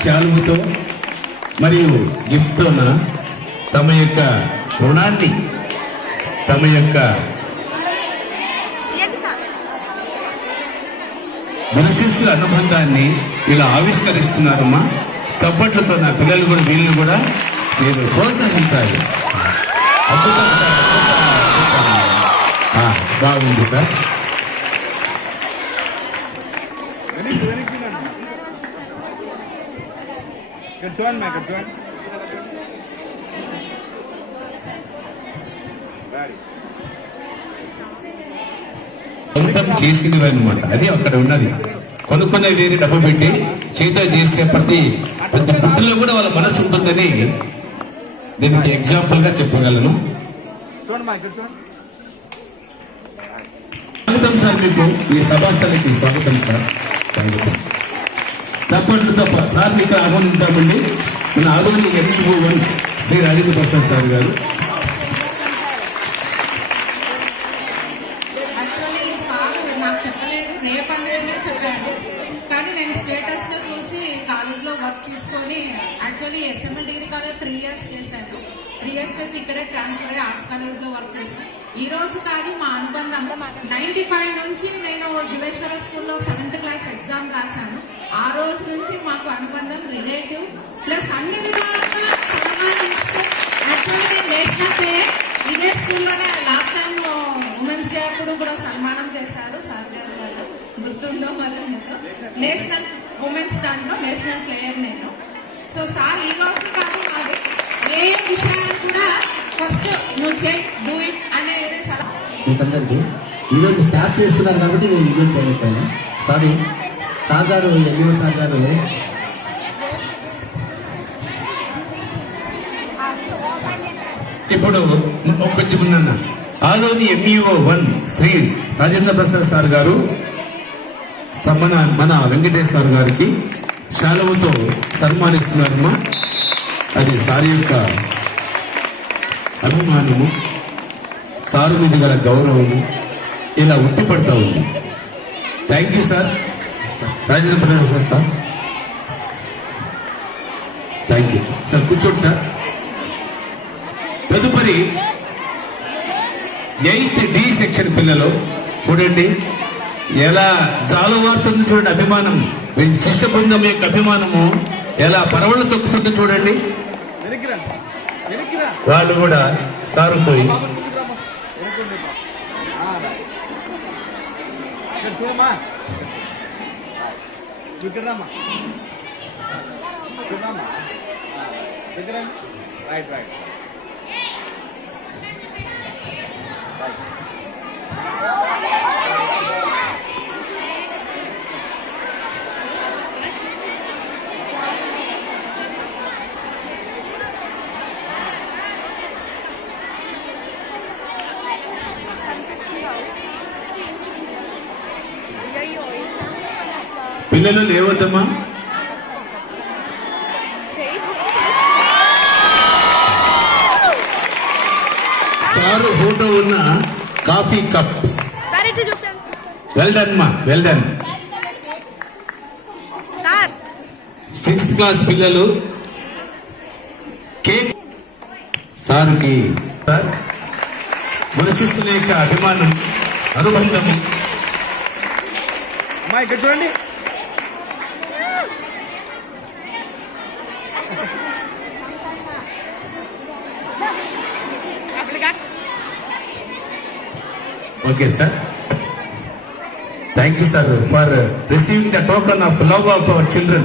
శాలువుతో మరియు గిఫ్ట్తో తమ యొక్క రుణాన్ని, తమ యొక్క మనశిష్యుల అనుబంధాన్ని ఇలా ఆవిష్కరిస్తున్నారమ్మా. చప్పట్లతో నా పిల్లలు కూడా, వీళ్ళని కూడా మీరు ప్రోత్సహించాలి. అద్భుతం సార్, బాగుంది సార్. సొంతం చేసినవి అనమాట. అది అక్కడ ఉన్నది. కొనుక్కునే వేరే డబ్బు పెట్టి చేత చేసే ప్రతి బుద్ధిలో కూడా వాళ్ళ మనసు ఉంటుందని దీనికి ఎగ్జాంపుల్ గా చెప్పగలను. స్వాగతం సార్, మీకు ఈ సభాస్థలికి స్వాగతం సార్. చప్పట్లతో సార్ మీకు ఆహ్వానిద్దామండి. మన ఆదోని MUO1 శ్రీ రాజేంద్ర ప్రసాద్ సార్ గారు. నాకు చెప్పలేదు, రేపందేనే చెప్పాను. కానీ నేను స్టేటస్లో చూసి కాలేజ్లో వర్క్ చేసుకొని actually SML degree college 3 years చేశాను. 3 years చేసి ఇక్కడే ట్రాన్స్ఫర్ అయ్యి ఆర్ట్స్ కాలేజ్లో వర్క్ చేశాను. ఈ రోజు కాదు మా అనుబంధం. 95 నుంచి నేను జివేశ్వర స్కూల్లో 7th క్లాస్ ఎగ్జామ్ రాశాను. ఆ రోజు నుంచి మాకు అనుబంధం, రిలేటివ్ ప్లస్ అన్ని విధాలుగా సలహా ఇస్తూ యాక్చువల్లీ నేను నేషనల్ డే ఇదే స్కూల్లోనే లాస్ట్ టైం ఉమెన్స్ డే అప్పుడు కూడా సన్మానం చేశారు సార్ గారు. వాళ్ళు గుర్తుందో మళ్ళీ నేషనల్ ఉమెన్స్ దాంట్లో నేషనల్ ప్లేయర్ నేను. సో సార్ ఈ రోజు కాదు మాది ఏ విషయాన్ని కూడా ఫస్ట్ నువ్వు చేయి, డూ ఇట్ అనేది సలహా. మీకందరికీ ఈరోజు స్టార్ట్ చేస్తున్నారు కాబట్టి నేను వీడియో చేయలేకపోయాను. సారీ సార్ గారు, MUO సార్ గారు ఇప్పుడు కొంచెం ఉన్నా ఆదోని MUO1 శ్రీ రాజేంద్ర ప్రసాద్ సార్ గారు మన వెంకటేష్ సార్ గారికి శాలువతో సన్మానిస్తున్నారమ్మా. అది సార్ యొక్క అభిమానము, సారు మీద గల గౌరవము ఇలా ఉట్టిపడతా ఉంది. Thank you sir Rajendra Prasad sir. Thank you sir. కూర్చోండి సార్. తదుపరి 8th D సెక్షన్ పిల్లలు చూడండి ఎలా జాలువారుతుందో చూడండి. అభిమానం, శిష్య బృందం యొక్క అభిమానము ఎలా పరవళ్ళు తొక్కుతుందో చూడండి. వాళ్ళు కూడా సారుతో పిల్లలు లేవద్దమ్మా. సారు ఫోటో ఉన్న కాఫీ కప్స్. వెల్ డన్ మా, వెల్ డన్. 6th క్లాస్ పిల్లలు కేక్ సార్కి సార్ మన శిష్యుల యొక్క అభిమానం, అనుబంధము. ఇక్కడ చూడండి. Okay, sir. Thank you, sir, for receiving the token of love of our children.